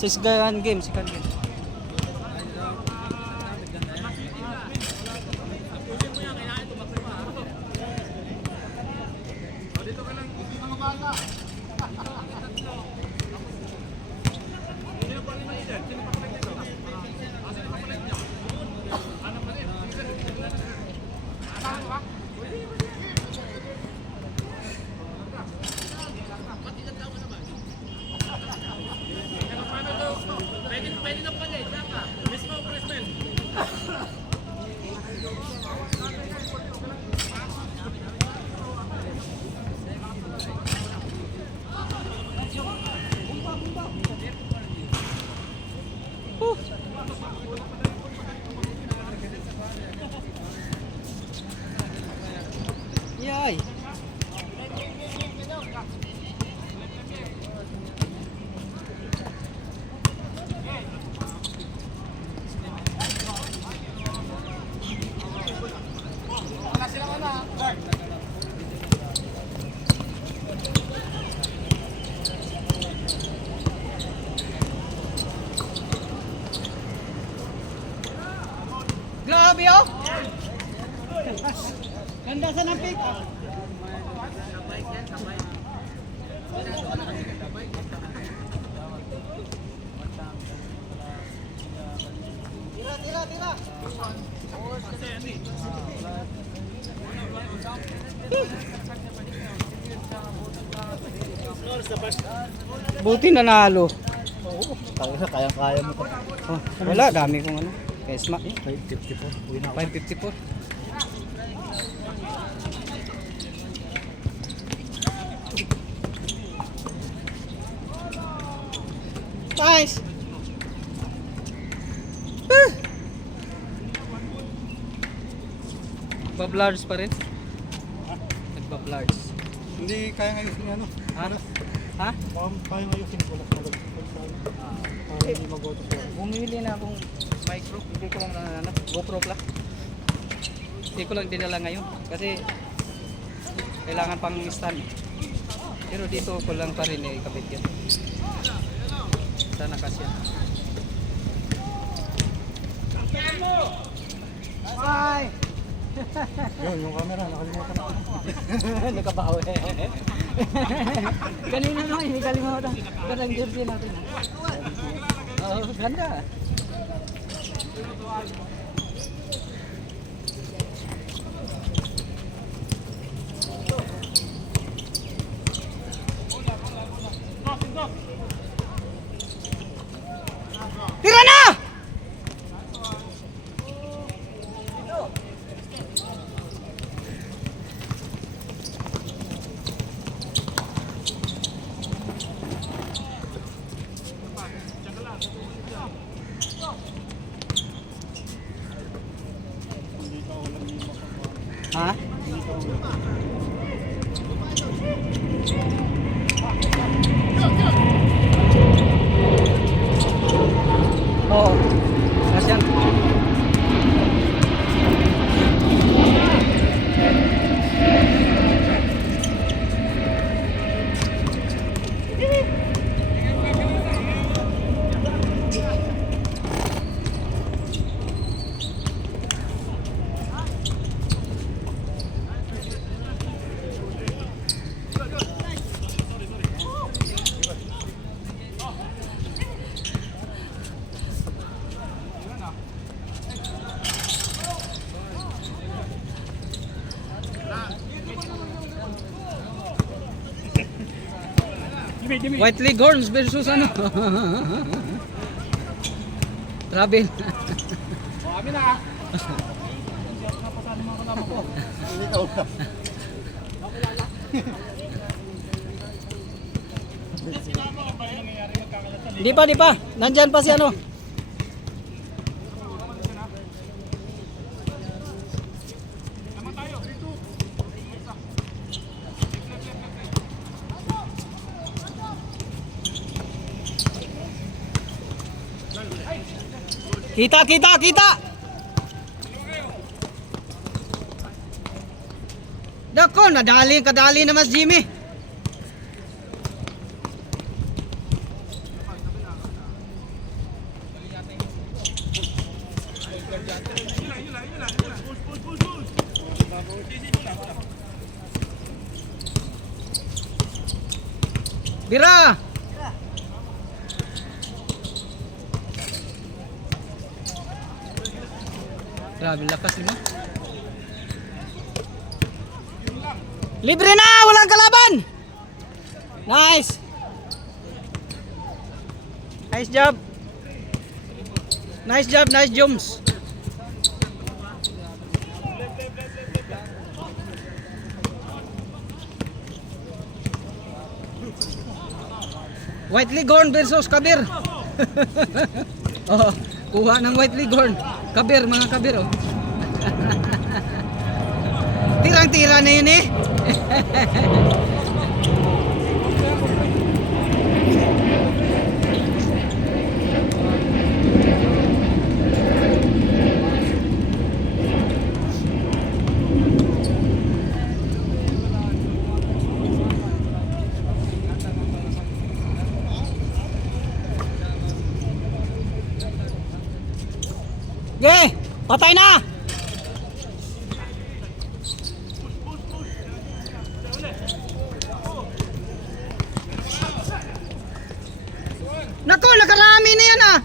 Second game, second game. Yay! Grabe oh! Ganda sa nampik! Tira! Buti nanalo. Oo, kaya-kaya mo. Oh, wala, dami kong ano. Kesma. 554. 554. Nice. Nagbablars pa rin. Nagbablars. Hindi kaya ngayon yung ano. Ha? Kaya ngayon sinigulak na lang. Para hindi mag-auto. Bumili na akong micro. Hindi ko lang na GoPro Black. Hindi ko lang dinala ngayon. Kasi kailangan pang stand. Pero dito ko lang pa rin ikabit yan. Sana kasi yan. Bye! Yun, yung camera, nakalimutan ako. Nakabawi. Kanina naman, hindi kalimutan. Gandang jersey natin. Oh, ganda. Tira na! Ha? Oo. Nasyan. White Leghorns versus ano? Travel. Kami na. Napasali mga kasama ko. Di pa. Nandyan pa si ano? Kita! Dako, kadali na mas Jimmy. Bira! Grabe lakas mo. Libre na! Walang kalaban! Nice! Nice job! Nice job, nice jumps! White Leghorn versus Kabir. Oh, kuha ng White Leghorn. Kabir, mga Kabir oh. Tirang-tira na yun eh. Okay, patay na! Nako, nakarami na yan ah!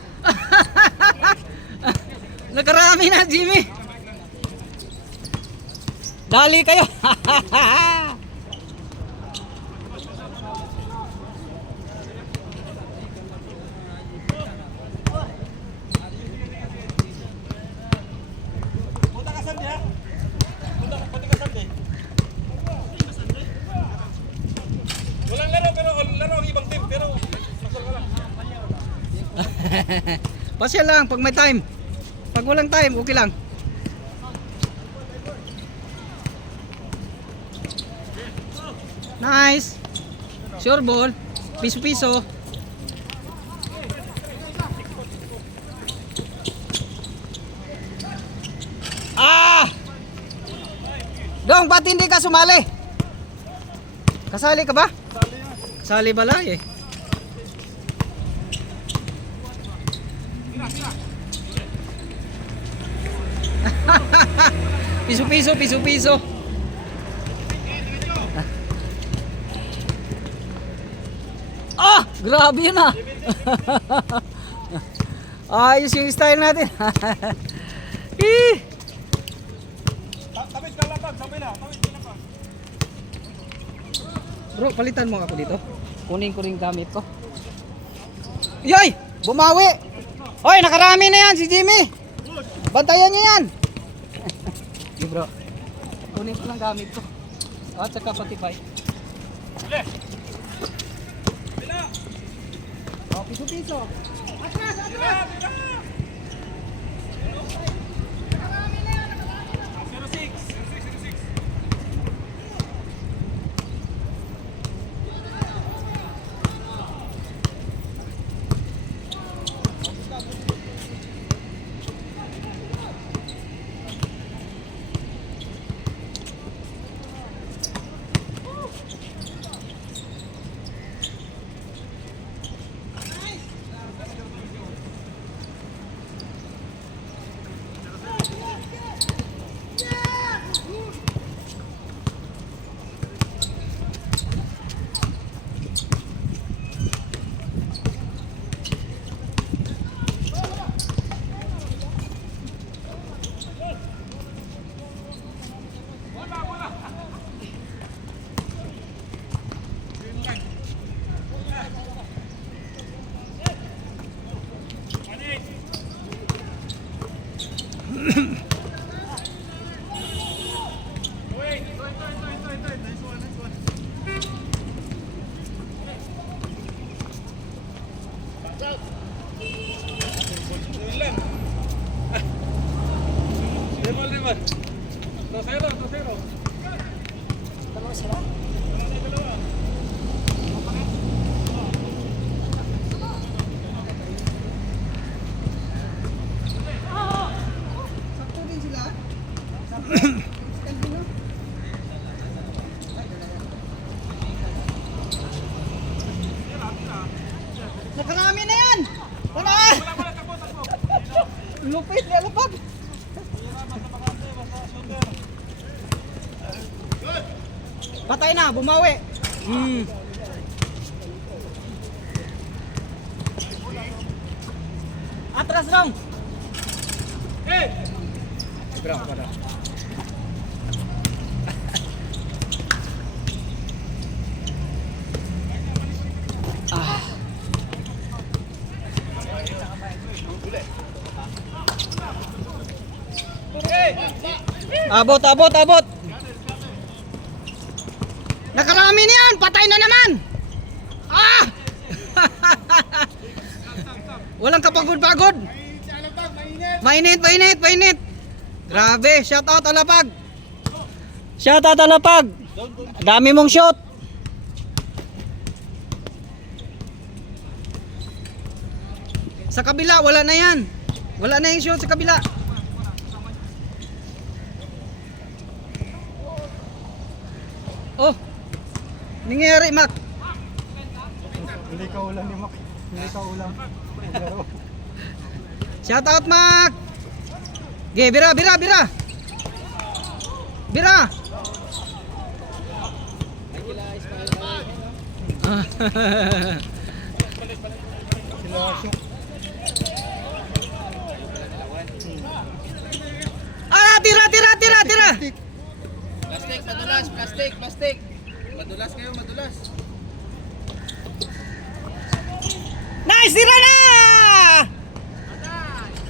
Nakarami na, Jimmy! Dali kayo! Walang laro pero laro ang ibang team pero Pasya lang pag may time. Pag walang time, okay lang. Nice. Sure ball. Piso-piso. Ah! Dong, ba't hindi ka sumali? Kasali ka ba? Kasali bala eh. Piso-piso, piso-piso. Ah, grabe yun ah. Ayos yung style natin. tawid ka lapag, sabay na, tawid ka lapag. Bro, palitan mo ako dito. Kunin ko rin gamit ko. Yoy! Bumawi! Hoy, nakarami na yan si Jimmy! Bantayan niya yan! Hey bro, kunin ko lang gamit ko. At saka pati bike. Oh, piso-piso. Atras, atras! Rival. 2-0, 2-0. Dalawa sila? Sakto din sila. Nakarami na yan! Wala! Lupit na lupag! Patay na, bumawi. Atras dong. Bro, bro. Abot, abot, abot. Nakarami niyan, patay na naman. Ah! Walang kapagod-pagod. Mainit, mainit, mainit. Grabe, shout out Alapag. Shout out Alapag. Dami mong shot. Sa kabila, wala na yan. Wala na yung shot sa kabila. Oh, nangyayari, Mac. Hindi ka ulam ni Mac. Hindi ka ulam. Shout out, Mac. Okay, bira, bira, bira. Bira. Sila shock. Ah, tira, tira, tira, tira. Plastic, madulas, plastic, plastic. Madulas kayo, madulas. Nice, tira na!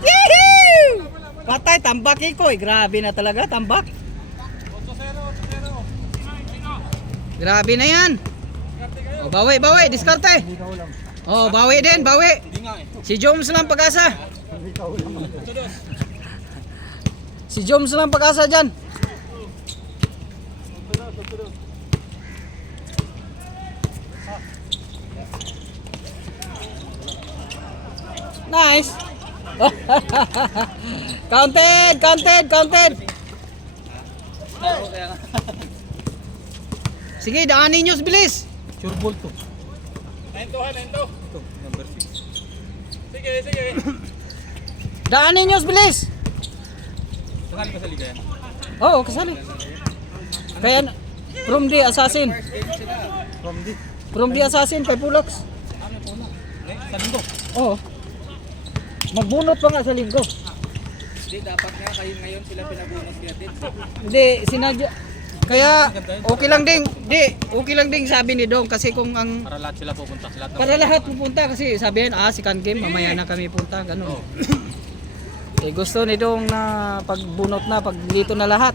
Yee! Patay, tambak ikoy. Grabe na talaga, tambak. Grabe na yan. Oh, bawi, bawi, diskarte. Hindi ka ulam. Oh, bawi din, bawi. Hindi nga eh. Si Joms lang pag-asa. Hindi ka ulam. Si Joms lang pag-asa dyan. Nice. Counted, counted, counted. Sige, daanin nyo, bilis. Sure ball to. 9 ha, 9 Ito, number 6. Sige, sige. Daanin nyo, bilis. Saan ka sa liga yan? Oo, kasali. Kaya, from the assassin. From the. From the assassin kay Pulox. Sa linggo. Oo. Magbunot pa nga sa linggo. Hindi, dapat nga kayo ngayon sila pinabunot natin. Hindi, sinadya. Kaya, okay lang ding, okay lang ding sabi ni Dong kasi kung ang Para lahat sila pupunta. Lahat para lahat pupunta kasi sabihin, second game, mamaya na kami punta, ganun. Eh, gusto ni Dong na pagbunot na, pag dito na lahat.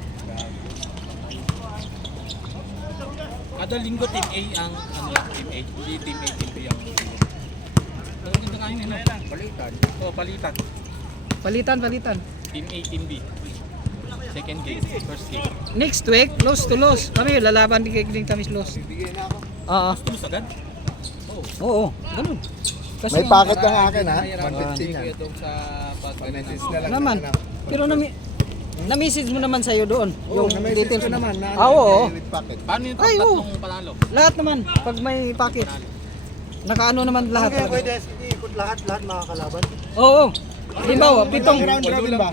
Kada linggo team A ang ano lang, team A. Hindi team A, team B ang ang ganda nga yun, palitan. Oo, palitan. Palitan, palitan. Team A, team B. Second game, first game. Next week, loss to loss. Kami, lalaban din kami loss. Bigyan na ako. Oo. Tulos agad? Oo. Oo, ganun. Kasi, May packet ang akin ha. Nahihirapan 150 si yan. Kuya Dong sa Message na lang. naman. Pero na-message mo naman sa'yo doon. Oo, na-message details ko mo. naman. Na, Oo. with packet. Paano yung Ay, oo. tatlong panalo? Lahat naman, pag may packet. Nakaano naman lahat. Kaya talaga. pwede ikot lahat makakalaban. Oo. Halimbawa, pitong. Round robin ba?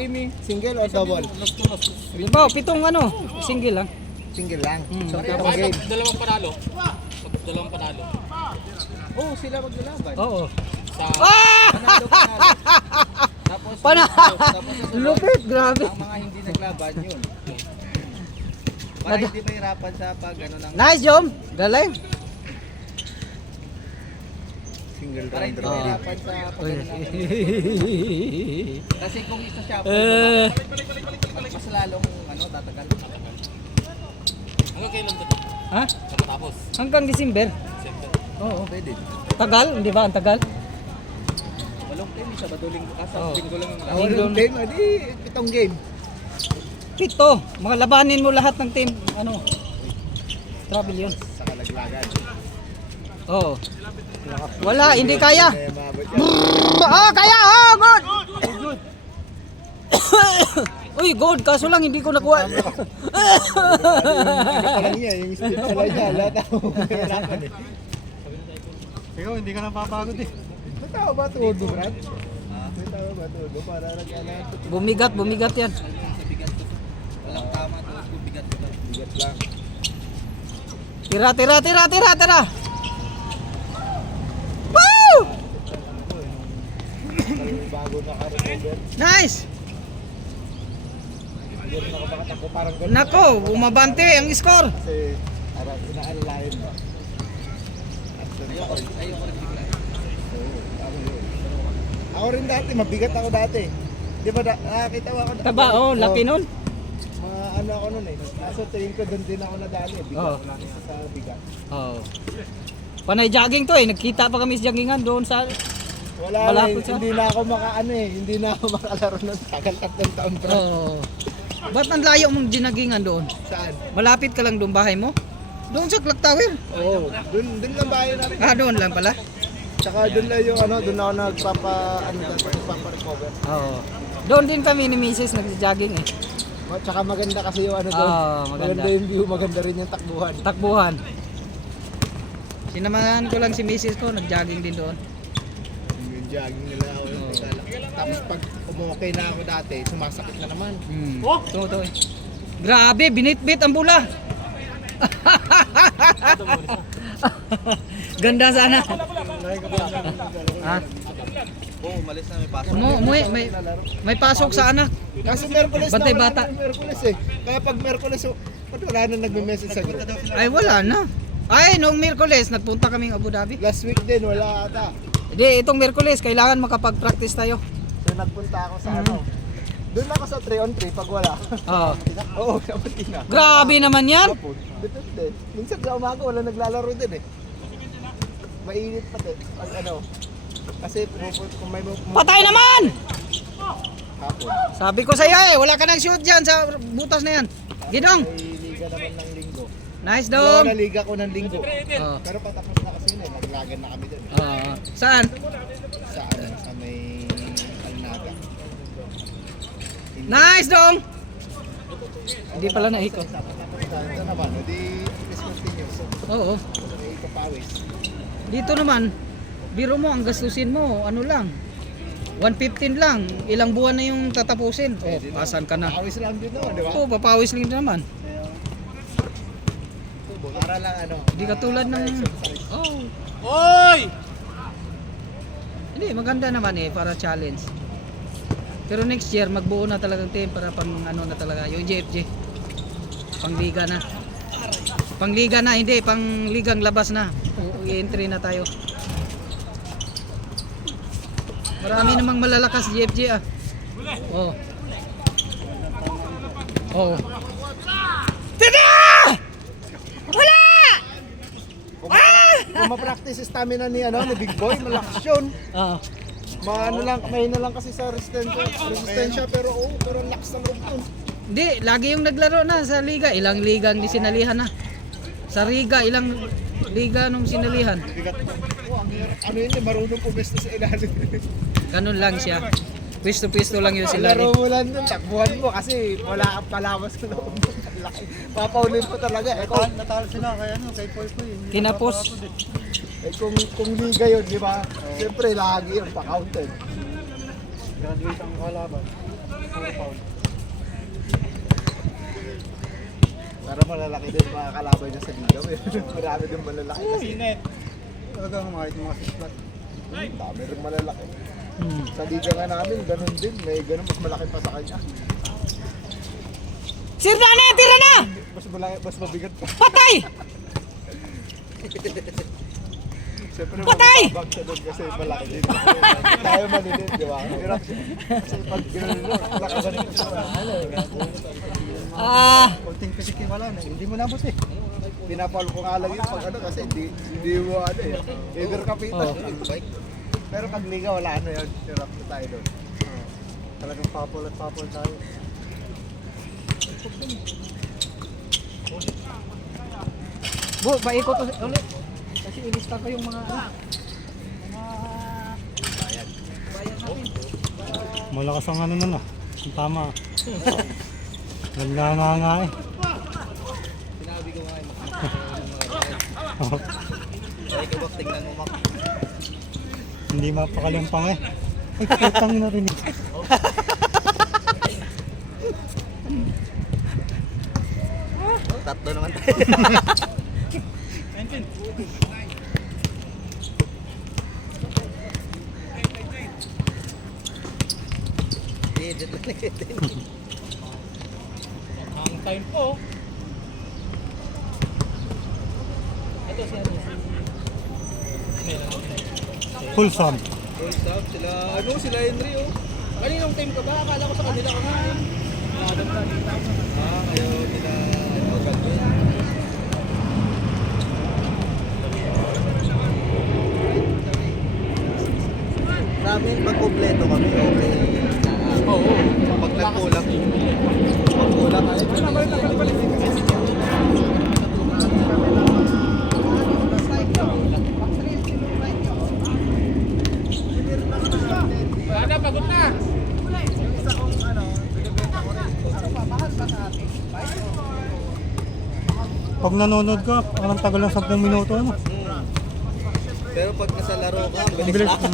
Single or double? Lost to lost. Halimbawa, pitong single lang. Single lang. So, Kaya pitong game. pag dalawang panalo, pag dalawang panalo, Oo, sila maglalaban. Oo. sa Panalo, panalo. tapos Panalo. tapos sa sunod, Lupit, grabe. ang mga hindi naglaban yun. Para hindi mahirapan sa pag ano ng Nice, Jom. Galing. Single para round hindi robin. mahirapan sa pag ano ng kasi kung isa siya mas lalong ano tatagal. Hanggang kailan to? Ha? Tapos Hanggang December. December. Oo. Pwede. Tagal, hindi ba? Ang tagal? Walong time sa Baduling asa Oo. linggo lang yung Linggo. Awalong game, adi pitong game. Pito. Mga labanin mo lahat ng team. Ano? Travel yun. Sa kalaglagan. Oo. Wala, hindi kaya. Kaya maabot yan. Oh, kaya! Oh, good! Uy, good. Kaso lang hindi ko nakuha. Ano pa lang niya, yung speed pala niya. Lahat ako mahirapan eh. Ikaw, hindi ka napapagod eh. May tao ba tuod mo, Brad? May tao ba tuod mo? Para nag-anak. Bumigat, bumigat yan. sa bigat ko. Walang tama to, bigat ko. Bigat lang. Tira, tira, tira, tira, tira. Woo! Bago naka-recover. Nice! Hindi rin ako makatakbo parang ganun. Nako, bumabante ang score. Kasi parang inaalalayan mo. Ayoko rin bigla. Oo, tama yun. Ako rin dati, mabigat ako dati. Di ba nakakita mo ako? Taba, oh, laki nun. Mga ano ako nun eh. Kaso tingin ko doon din ako nadali. Bigat Oo. lang sa bigat. Oh. Panay jogging to eh. Nagkita pa kami sa joggingan doon sa... Wala Wala na po eh. siya. Hindi na ako makaano eh. Hindi na ako makalaro ng tagal 3 taon pa. Oh. Ba't ang layo mong ginaggingan doon? Saan? Malapit ka lang doon bahay mo? Doon sa Clock Tower? Oo. Doon lang bahay namin. Ah, doon lang pala? Tsaka doon lang yung ano, doon ako nagpapa-recover. Oo. Doon din kami ni Mrs. nag-jogging eh. Tsaka maganda kasi yung ano doon. Maganda. Yung view, maganda rin yung takbuhan. Takbuhan. Sinamahan ko lang si Mrs. ko, nag-jogging din doon. Yung jogging nila ako yung teka lang. Tapos pag umokay na ako dati, sumasakit na naman. Oh! Ito eh. Grabe, binitbit ang bula. Ganda sana. Ha? Oo, umalis na may pasok. May pasok sa anak. Kasi Merkules Bantay na wala bata. na Merkules eh. Kaya pag Merkules, ba't wala na nagme-message sa group? Ay wala na. Ay, noong Miyerkules, nagpunta kaming Abu Dhabi. Last week din, wala ata. Hindi, itong Miyerkules, kailangan makapag-practice tayo. So nagpunta ako sa ano. Doon ako sa 3-on-3 pag wala. Oo. Oo, kapatid na. Grabe naman yan. Hapon, depende. Minsan sa umaga wala naglalaro din eh. Mainit pati. Pag ano. Kasi kung may Patay naman! hapon. Sabi ko sa'yo eh, wala ka nang shoot dyan sa butas na yan. Gidong! May liga naman ng linggo. Nice Wala dong! na liga ko ng linggo. Oo. Pero patapos na kasi yun eh. Naglagan na kami doon. Saan? Sa ano, sa may Alnaga. Nice dong! Hindi pala naiko. Ito naman, di please continue. So, Oo. may ipapawis. Dito naman, biro mo, ang gastusin mo, ano lang, 115 lang. Ilang buwan na yung tatapusin. Oh, pasan ka na. Pawis lang din naman, di ba? Oo, papawis lang din naman. Para lang ano. Hindi katulad ng... Oh. Hoy! Hindi, maganda naman eh, para challenge. Pero next year, magbuo na talagang team para pang ano na talaga, yung JFJ. Pangliga na. Pangliga na, hindi, pangligang labas na. I-entry na tayo. Marami namang malalakas JFJ ah. Oh. Oh. Tada! Wala! Kung ma-practice stamina ni ano, ni Big Boy, malakas yun. Ah. Maano lang, mahina lang kasi sa resistensya pero pero ang lakas ng loob yun. Hindi, lagi yung naglaro na sa liga. Ilang liga ang di sinalihan na. Sa Riga, ilang liga nung sinalihan. Ang hirap. Ano yun, marunong pumesto sa ilalim. Ganun lang siya. Pwisto-pwisto lang yun sila. Laro mo lang dun, takbuhan mo kasi wala kang palawas sa loob. Ang laki. Papaunin mo talaga. Eh natalo sila kaya ano, kay Poy Poy. Tinapos. Eh kung liga yun, di ba? Siyempre lagi yun, pa-counted. Graduate ang kalaban. Pero malalaki din mga kalaban niya sa liga. Marami din malalaki kasi. Talagang mga sislat. Dami rin malalaki. Sa liga nga namin, ganun din. May ganun, mas malaki pa sa kanya. Sirda na! Tira na! Mas mabigat pa. Patay! Siyempre, Patay! mababag siya doon kasi malaki din. Tayo maliliit, di ba? Hirap siya. Kasi pag gano'n doon, nakaganito siya. Ah, Kunting pisik yung wala na, hindi mo nabot eh. Pinapalo ko nga lang yun pag ano kasi hindi mo ano eh. Either kapitan. Pero pag liga wala ano yun. Hirap na tayo doon. Talagang papol at papol tayo. Bu, paikot ulit. Kasi ilista ko yung mga bayad natin. Malakas ang ano nun ah. Ang tama. Nagnganga nga eh. Sinabi ko nga yung Kaya ka ba tingnan mo mak? Hindi mapakalimpang eh. Ay, putang na rin eh. Tatlo naman tayo. Edit lang natin. Ang time ko. Ito si ano? Full sum. Full stop sila, ano sila Henry oh. Kaninong time ka ba? Akala ko sa kanila ka nga. Ayaw nila ano gagawin. Sa amin, pag kompleto kami, okay. Oo. Pag nagkulang, pag kulang ay Sana, pagod na. Pag nanonood ka, parang tagal ng 10 minuto ano. Pero pag nasa laro ka, Ang bilis bilis. lang.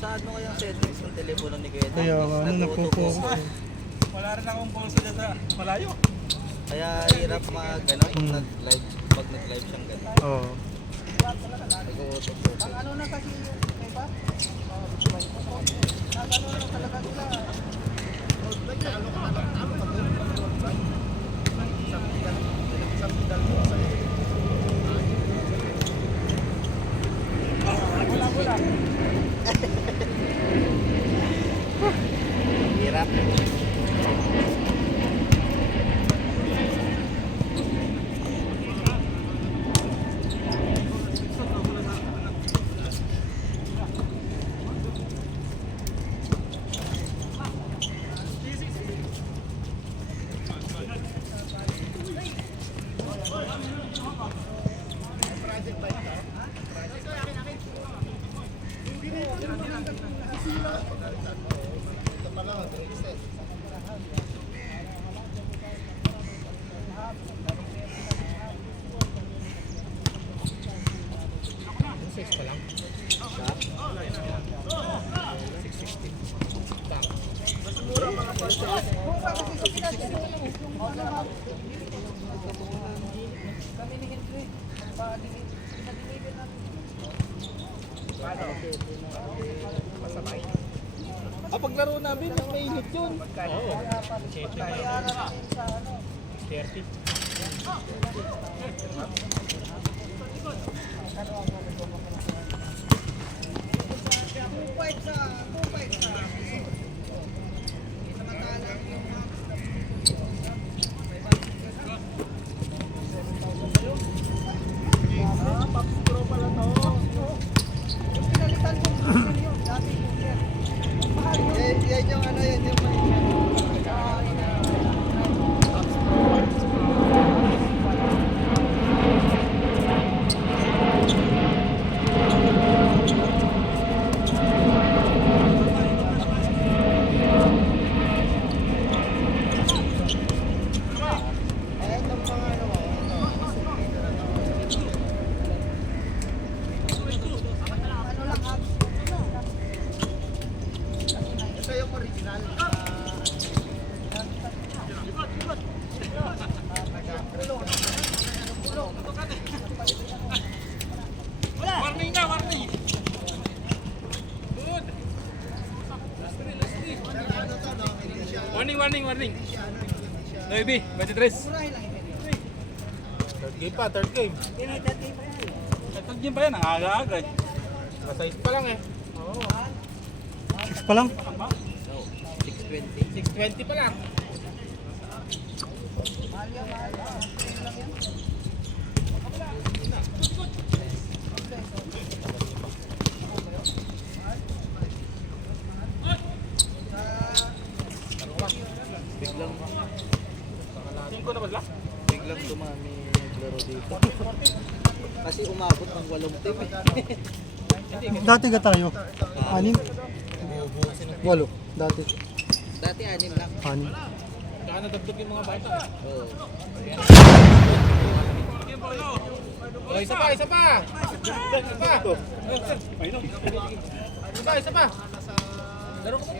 Saan mo kayang settings ng telepono ni Kuya? Kaya ano, nagpo-focus. Wala rin akong pulse dyan sa malayo. Kaya hirap mag ano, Hmm. nag-live, pag nag-live siyang ganun. Oo. Nag-auto-focus. Ano na kasi yung iba? Nagano na talaga sila. Hirap. Kami ni Henry. Pinadeliver namin. Paglaro namin, mas mainit yun. Kaya namin sa ano. 30. Tupay sa. Samantalang yung yung pinalitan ko yun. Dati yung share. Mahal yun. Yan yung ano yun, yung may 23. Murahin lang yun. Third game pa, third game. Third game pa yan. Third game pa yan, ang aga-aga eh. Masayit pa lang eh. Oo. 6 pa lang. 6:20 pa lang. Mahal yan, mahal. Ano lang yan? Singko na ba sila? Biglang dumami naglaro dito. Kasi umabot ng 8 team Dati ka tayo. 6? 8. Dati. Dati 6 lang. 6. Saka nadagdag yung mga bata. Oo. Oh, isa pa, isa pa! Isa pa! Isa pa! Laro ko pa.